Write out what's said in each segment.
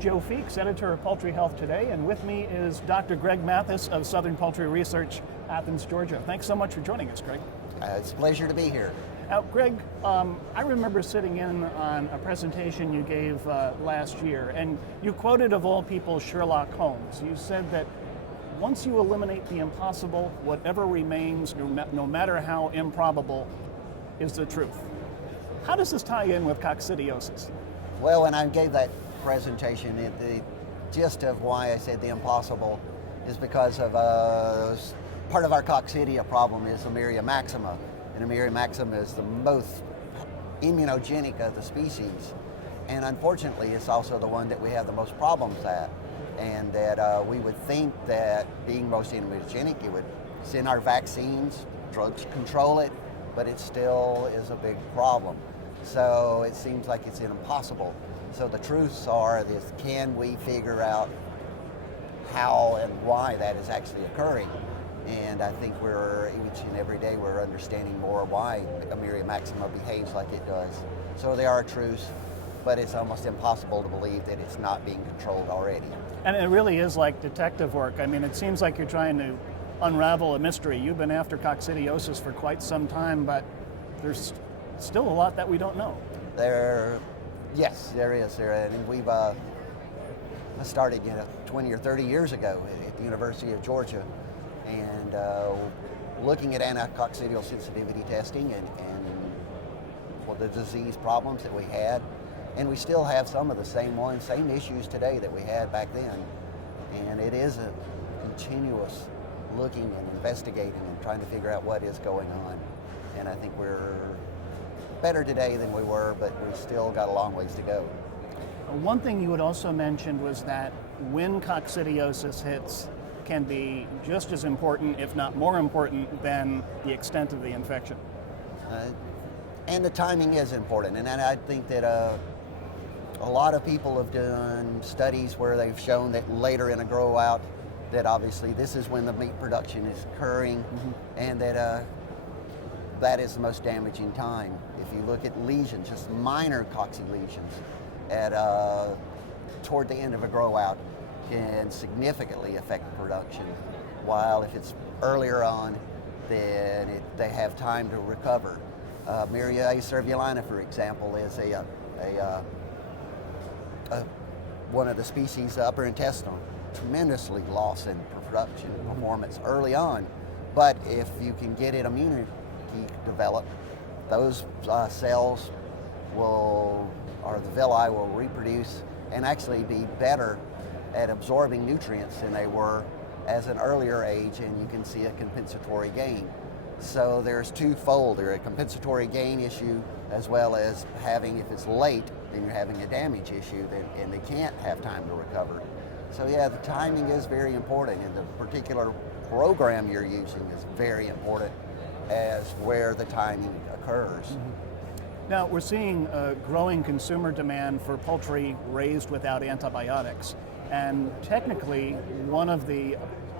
Joe Feeks, editor of Poultry Health Today, and with me is Dr. Greg Mathis of Southern Poultry Research, Athens, Georgia. Thanks so much for joining us, Greg. It's a pleasure to be here. Now, Greg, I remember sitting in on a presentation you gave last year, and you quoted, of all people, Sherlock Holmes. You said that once you eliminate the impossible, whatever remains, no matter how improbable, is the truth. How does this tie in with coccidiosis? Well, when I gave that presentation, the gist of why I said the impossible is because of part of our coccidia problem is Eimeria maxima. And Eimeria maxima is the most immunogenic of the species. And unfortunately, it's also the one that we have the most problems at. And that we would think that being most immunogenic, it would send our vaccines, drugs control it, but it still is a big problem. So it seems like it's impossible. So the truths are this: can we figure out how and why that is actually occurring? And I think we're, each and every day, we're understanding more why Eimeria maxima behaves like it does. So there are truths, but it's almost impossible to believe that it's not being controlled already. And it really is like detective work. I mean, it seems like you're trying to unravel a mystery. You've been after coccidiosis for quite some time, but there's still a lot that we don't know. Yes, there is. And we've started 20 or 30 years ago at the University of Georgia, and looking at anticoccidial sensitivity testing and for the disease problems that we had. And we still have some of the same issues today that we had back then. And it is a continuous looking and investigating and trying to figure out what is going on. And I think we're better today than we were, but we still got a long ways to go. One thing you had also mentioned was that when coccidiosis hits can be just as important, if not more important, than the extent of the infection. And the timing is important. And I think that a lot of people have done studies where they've shown that later in a grow out, that obviously this is when the meat production is occurring, and that that is the most damaging time. If you look at lesions, just minor cocci lesions at toward the end of a grow out can significantly affect production, while if it's earlier on, then they have time to recover. Eimeria acervulina, for example, is one of the species upper intestinal, tremendously loss in production performance early on. But if you can get it immunity developed, those cells or the villi will reproduce and actually be better at absorbing nutrients than they were as an earlier age, and you can see a compensatory gain. So there's twofold. There's a compensatory gain issue, as well as having, if it's late, then you're having a damage issue, and they can't have time to recover. So yeah, the timing is very important, and the particular program you're using is very important as where the timing occurs. Now, we're seeing a growing consumer demand for poultry raised without antibiotics. And technically, one of the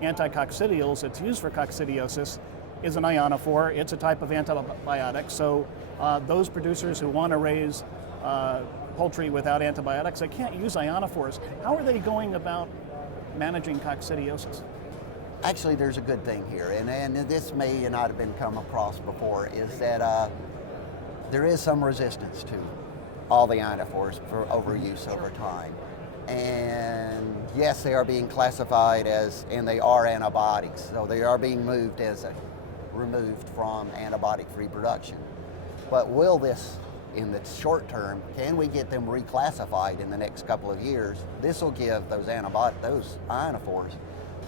anticoccidials that's used for coccidiosis is an ionophore. It's a type of antibiotic. So those producers who want to raise poultry without antibiotics, they can't use ionophores. How are they going about managing coccidiosis? Actually, there's a good thing here, and this may not have been come across before, is that there is some resistance to all the ionophores for overuse over time. And yes, they are being classified as, and they are antibiotics, so they are being removed from antibiotic-free production. But will this, in the short term, can we get them reclassified in the next couple of years? This will give those ionophores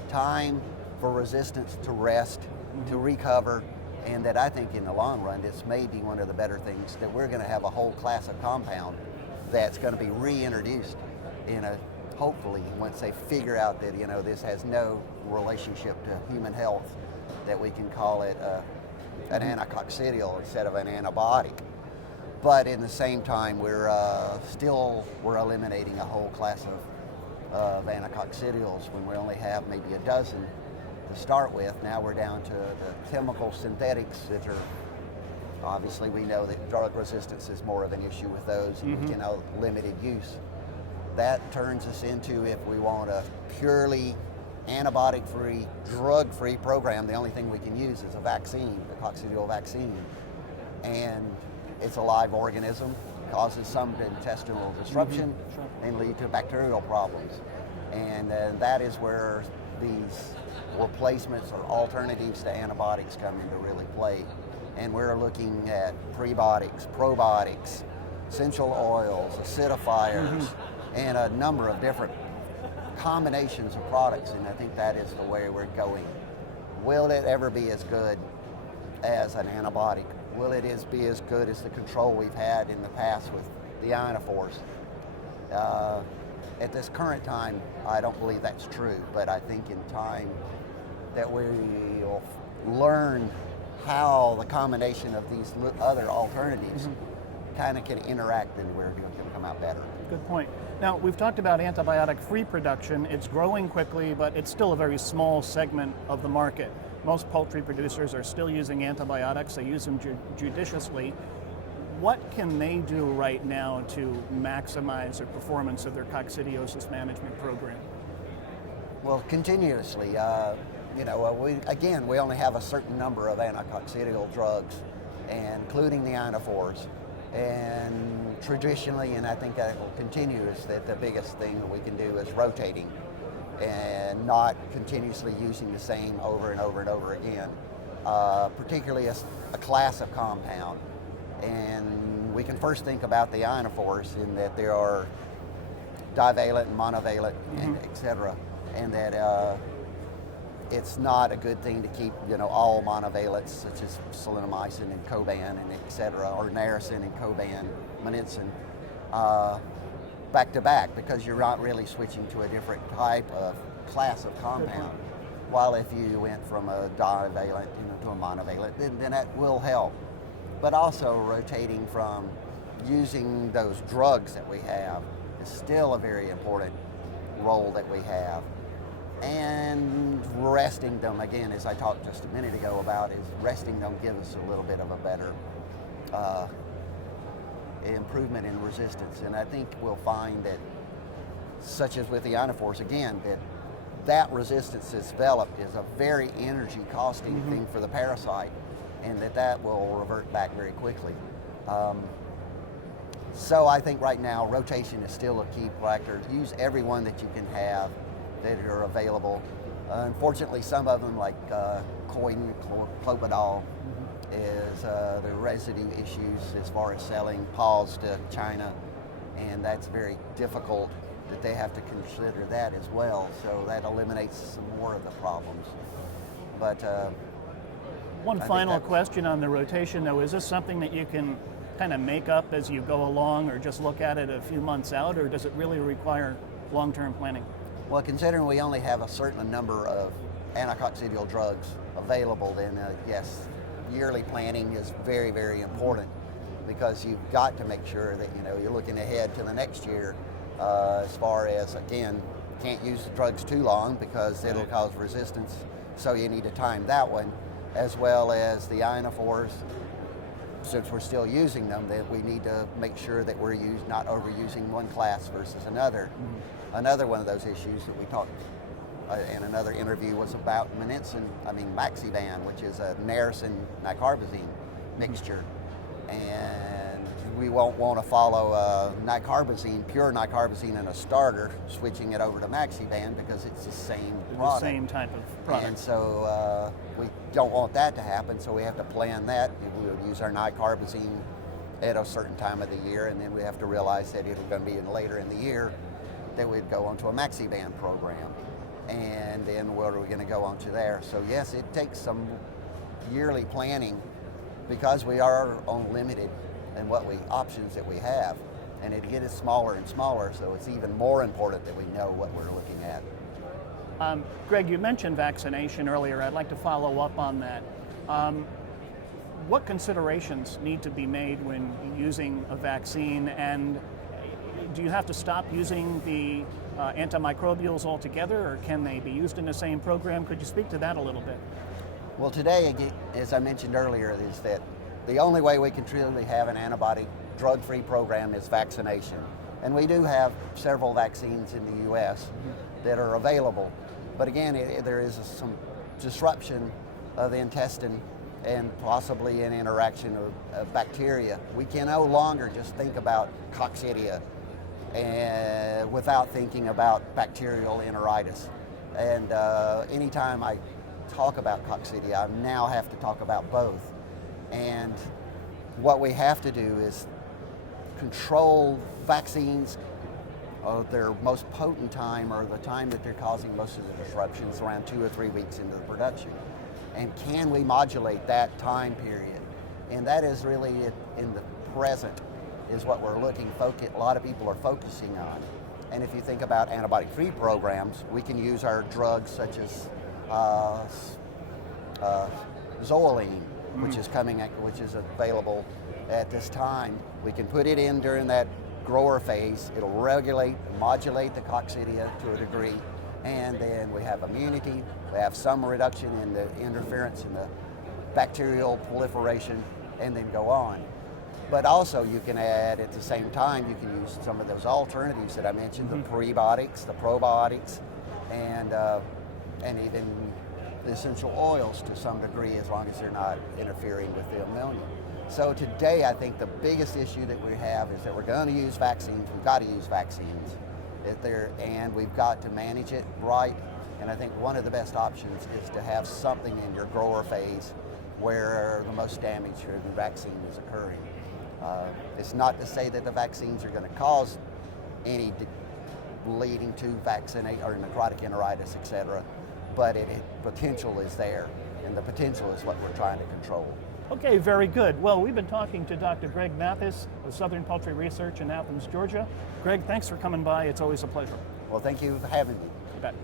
time for resistance to rest, to recover, and that I think in the long run, this may be one of the better things, that we're going to have a whole class of compound that's going to be reintroduced hopefully once they figure out that this has no relationship to human health, that we can call it an anticoccidial instead of an antibiotic. But in the same time, we're eliminating a whole class of anticoccidials when we only have maybe a dozen to start with. Now we're down to the chemical synthetics that are, obviously we know that drug resistance is more of an issue with those, limited use. that turns us into, if we want a purely antibiotic-free, drug-free program, the only thing we can use is a vaccine, the coccidial vaccine. And it's a live organism, causes some intestinal disruption and lead to bacterial problems. And that is where these replacements or alternatives to antibiotics come into really play. And we're looking at prebiotics, probiotics, essential oils, acidifiers, and a number of different combinations of products, and I think that is the way we're going. Will it ever be as good as an antibiotic? Will it be as good as the control we've had in the past with the ionophores? At this current time, I don't believe that's true, but I think in time that we'll learn how the combination of these other alternatives kind of can interact, and we're going to come out better. Good point. Now, we've talked about antibiotic-free production. It's growing quickly, but it's still a very small segment of the market. Most poultry producers are still using antibiotics. They use them judiciously. What can they do right now to maximize the performance of their coccidiosis management program? Well, continuously. We only have a certain number of anticoccidial drugs, including the ionophores. And traditionally, and I think that will continue, is that the biggest thing that we can do is rotating and not continuously using the same over and over and over again, particularly a class of compound. And we can first think about the ionophores in that there are divalent and monovalent, and et cetera, and that it's not a good thing to keep, all monovalents such as salinomycin and Coban and et cetera, or Naracin and Coban, Manicin, back to back, because you're not really switching to a different type of class of compound. While if you went from a divalent to a monovalent, then that will help. But also rotating from using those drugs that we have is still a very important role that we have. And resting them, again, as I talked just a minute ago about, is resting them gives us a little bit of a better improvement in resistance. And I think we'll find that, such as with the ionophores, again, that resistance that's developed is a very energy costing thing for the parasite, and that will revert back very quickly. So I think right now rotation is still a key factor. Use every one that you can have that are available. Unfortunately, some of them, like Clopidol, is the residue issues as far as selling paws to China, and that's very difficult that they have to consider that as well. So that eliminates some more of the problems. But one final question on the rotation, though. Is this something that you can kind of make up as you go along, or just look at it a few months out, or does it really require long-term planning? Well, considering we only have a certain number of anticoccidial drugs available, then yes, yearly planning is very, very important, because you've got to make sure that you're looking ahead to the next year. As far as, again, can't use the drugs too long because it'll cause resistance, so you need to time that one, as well as the ionophores. Since we're still using them, that we need to make sure that we're not overusing one class versus another. Another one of those issues that we talked in another interview was about Maxiban, which is a Naracin nicarbazine mixture, and we won't want to follow pure nicarbazine in a starter, switching it over to Maxiban, because it's the same product. The same type of product. And so we don't want that to happen, so we have to plan that. We would use our nicarbazine at a certain time of the year, and then we have to realize that it's going to be later in the year that we'd go onto a Maxiban program. And then what are we going to go on to there? So yes, it takes some yearly planning, because we are limited in options that we have, and it gets smaller and smaller, so it's even more important that we know what we're looking at. Greg, you mentioned vaccination earlier. I'd like to follow up on that. What considerations need to be made when using a vaccine, and do you have to stop using the antimicrobials altogether, or can they be used in the same program? Could you speak to that a little bit? Well, today, as I mentioned earlier, is that the only way we can truly have an antibiotic drug-free program is vaccination. And we do have several vaccines in the U.S. that are available. But again, there is some disruption of the intestine and possibly an interaction of bacteria. We can no longer just think about coccidia without thinking about bacterial enteritis. And anytime I talk about coccidia, I now have to talk about both. And what we have to do is control vaccines their most potent time, or the time that they're causing most of the disruptions, around 2 or 3 weeks into the production. And can we modulate that time period? And that is really in the present is what we're looking, a lot of people are focusing on. And if you think about antibiotic-free programs, we can use our drugs such as Zoeline, which is available at this time. We can put it in during that grower phase. It'll modulate the coccidia to a degree, and then we have immunity. We have some reduction in the interference in the bacterial proliferation, and then go on. But also you can add, at the same time, you can use some of those alternatives that I mentioned, the prebiotics, the probiotics, and even the essential oils to some degree, as long as they're not interfering with the ammonia. So today, I think the biggest issue that we have is that we're going to use vaccines. We've got to use vaccines, and we've got to manage it right. And I think one of the best options is to have something in your grower phase where the most damage from the vaccine is occurring. It's not to say that the vaccines are going to cause any leading to vaccinate or necrotic enteritis, etc. But potential is there, and the potential is what we're trying to control. Okay, very good. Well, we've been talking to Dr. Greg Mathis of Southern Poultry Research in Athens, Georgia. Greg, thanks for coming by. It's always a pleasure. Well, thank you for having me. You bet.